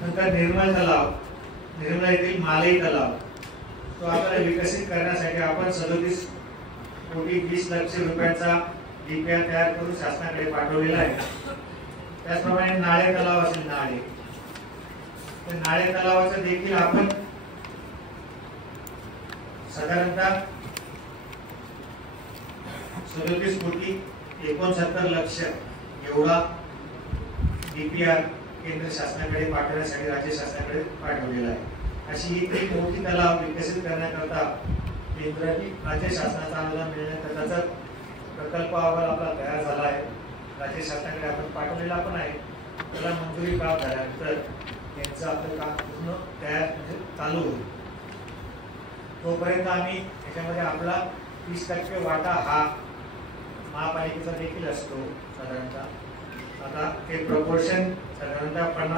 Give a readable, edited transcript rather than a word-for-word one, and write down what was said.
नंतर निर्मल तलाव, निर्मला येथील मालई तलाव, तो आपल्याला विकसित करण्यासाठी आपण 37,20,00,000 रुपयांचा डीपीआर तयार करून शासनाकडे पाठवलेला आहे. त्याचप्रमाणे नाळे तलाव असेल, नाळे तलावाचं देखील आपण साधारणतः 37,69,00,000 एवढा डीपीआर केंद्र शासनाकडे पाठवण्यासाठी राज्य शासनाकडे पाठवलेला आहे. अशी ही मोठी तलाव विकसित करण्याकरता केंद्राने राज्य शासनाचा अनुदान मिळण्याकरताचा प्रकल्प अहवाल आपला तयार झाला आहे. राज्य शासनाकडे आपण पाठवलेला पण आहे. त्याला मंजुरी प्राप्त झाल्यानंतर त्यांचं आपलं काम पूर्ण तयार म्हणजे चालू होईल. तोपर्यंत आम्ही त्याच्यामध्ये आपला 30% वाटा हा महापालिकेचा देखील असतो. साधारणतः आता ते प्रपोर्शन साधारणतः 50